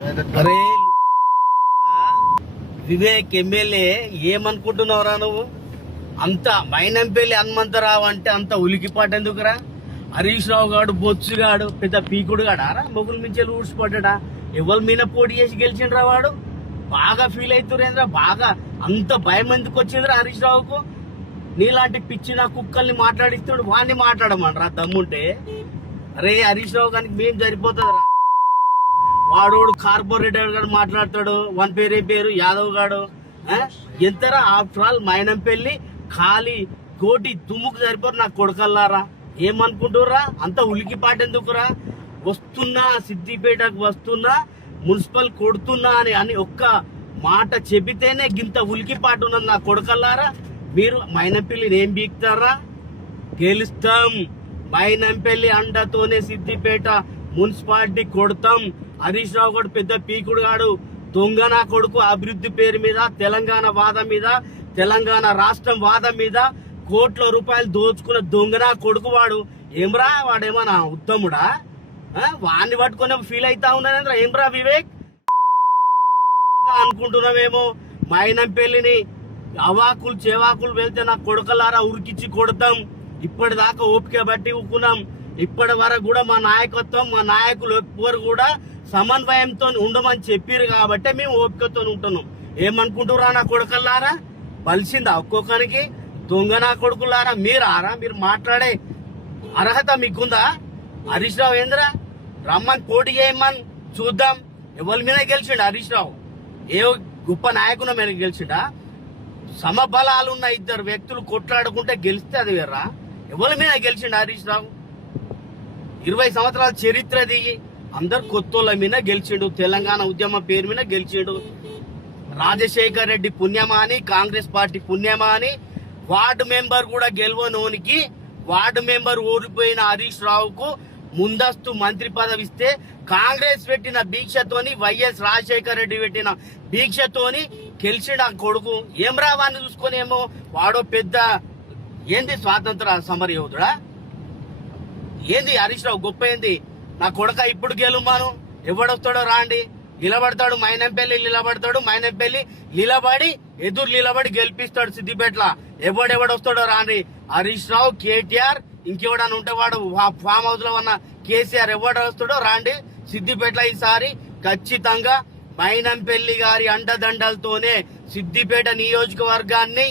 అరే వివేక్ ఎమ్మెల్యే ఏమనుకుంటున్నావురా నువ్వు? అంత మైనంపల్లి హనుమంతరావు అంటే అంత ఉలికిపాటు ఎందుకురా? హరీష్ రావు గాడు బొచ్చుగాడు పెద్ద పీకుడు గాడారా? మొగులు మించెలు ఊడ్చిపడ్డా? ఎవరి మీద పోటీ చేసి గెలిచిండ్రా వాడు? బాగా ఫీల్ అవుతురేంద్రా? బాగా అంత భయం ఎందుకు వచ్చిందిరా హరీష్ రావుకు? నీలాంటి పిచ్చిన కుక్కల్ని మాట్లాడిస్తాడు, వాడిని మాట్లాడమనరా దమ్ముంటే. అరే హరీష్ రావు కానీ మేం సరిపోతుందిరా. వాడోడు కార్పొరేటర్ గారు మాట్లాడతాడు, వన్ పేరు యాదవ్ గాడు. ఎంతరా? ఆఫ్టర్ ఆల్ మైనంపల్లి ఖాళీ కోటి దుమ్ముకు సరిపోరు నా కొడకల్లారా. ఏమనుకుంటుర్రా? అంత ఉలికిపాటు ఎందుకురా? వస్తున్నా సిద్దిపేటకు వస్తున్నా, మున్సిపల్ కొడుతున్నా అని ఒక్క మాట చెబితేనే గింత ఉలికిపాటు ఉన్నది నా కొడకల్లారా. మీరు మైనంపల్లిని ఏం బీక్తారా? గెలుస్తాం. మైనంపల్లి అండతోనే సిద్దిపేట మున్సిపాలిటీ కొడతాం. హరీష్ రావు గారు పెద్ద పీకుడు గాడు, దొంగ నా కొడుకు. అభివృద్ధి పేరు మీద, తెలంగాణ వాదం మీద, తెలంగాణ రాష్ట్రం వాదం మీద కోట్ల రూపాయలు దోచుకున్న దొంగ నా కొడుకు వాడు. ఏమ్రా వాడేమన్నా ఉత్తముడా? వాడిని పట్టుకునే ఫీల్ అవుతా ఉన్నానేంద్రా. ఏమ్రా వివేక్ అనుకుంటున్నామేమో? మైనంపల్లిని అవాకులు చేవాకులు వెళ్తే నా కొడుకలారా ఉరికిచ్చి కొడతాం. ఇప్పటిదాకా ఓపిక బట్టి ఊకున్నాం. ఇప్పటి వరకు కూడా మా నాయకత్వం, మా నాయకులు ఎవ్వరు కూడా సమన్వయంతో ఉండమని చెప్పారు కాబట్టి మేము ఓపికతో ఉంటున్నాం. ఏమనుకుంటురా నా కొడుకల్లారా? పలిసిందా ఒక్కొక్కరికి? దొంగ నా కొడుకులారా మీరారా? మీరు మాట్లాడే అర్హత మీకుందా? హరీష్ రావు ఏంద్రా? రమ్మని పోటీ చేయమని చూద్దాం. ఎవరి మీద గెలిచిండు హరీష్ రావు? ఏ గొప్ప నాయకుల మీద గెలిచిండా? సమబలాలు ఉన్న ఇద్దరు వ్యక్తులు కొట్లాడుకుంటే గెలిస్తే అది వేర్రా. ఎవరి మీద గెలిచిండు హరీష్ రావు? 20 సంవత్సరాల చరిత్ర దిగి అందరు కొత్తోళ్ళ మీద గెలిచిండు. తెలంగాణ ఉద్యమ పేరు మీద గెలిచిండు. రాజశేఖర్ రెడ్డి పుణ్యమా అని, కాంగ్రెస్ పార్టీ పుణ్యమా అని వార్డు మెంబర్ కూడా గెలవనోనికి, వార్డు మెంబర్ ఓడిపోయిన హరీష్ రావుకు ముందస్తు మంత్రి పదవి ఇస్తే కాంగ్రెస్ పెట్టిన దీక్షతోని, వైఎస్ రాజశేఖర్ రెడ్డి పెట్టిన దీక్షతోని గెలిచిండు ఆ కొడుకు. ఏం రావాన్ని చూసుకొని ఏమో వాడో పెద్ద ఏంది స్వాతంత్ర సమర యోధుడా? ఏంది హరీష్ రావు గొప్ప ఏంది? నా కొడక ఇప్పుడు గెలుమాను. ఎవడొస్తాడో రాండి. నిలబడతాడు మైనంపల్లి, నిలబడతాడు మైనంపల్లి, నిలబడి ఎదురు నిలబడి గెలిపిస్తాడు సిద్దిపేటల. ఎవడెవడొస్తాడో రాండి. హరీష్ రావు, కేటీఆర్, ఇంకెవడని ఉంటే వాడు ఫామ్ హౌస్ లో ఉన్న కేసీఆర్, ఎవడొస్తాడో రాండి. సిద్దిపేటల ఈసారి ఖచ్చితంగా మైనంపల్లి గారి అండదండలతోనే సిద్దిపేట నియోజకవర్గాన్ని